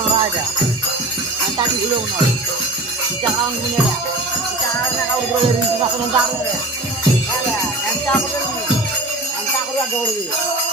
Raja, tadi belum nol. Jangan punya ya. Caranya kau boleh rinci masuk ntar ya. Ada, nanti aku lagi. Nanti aku lagi.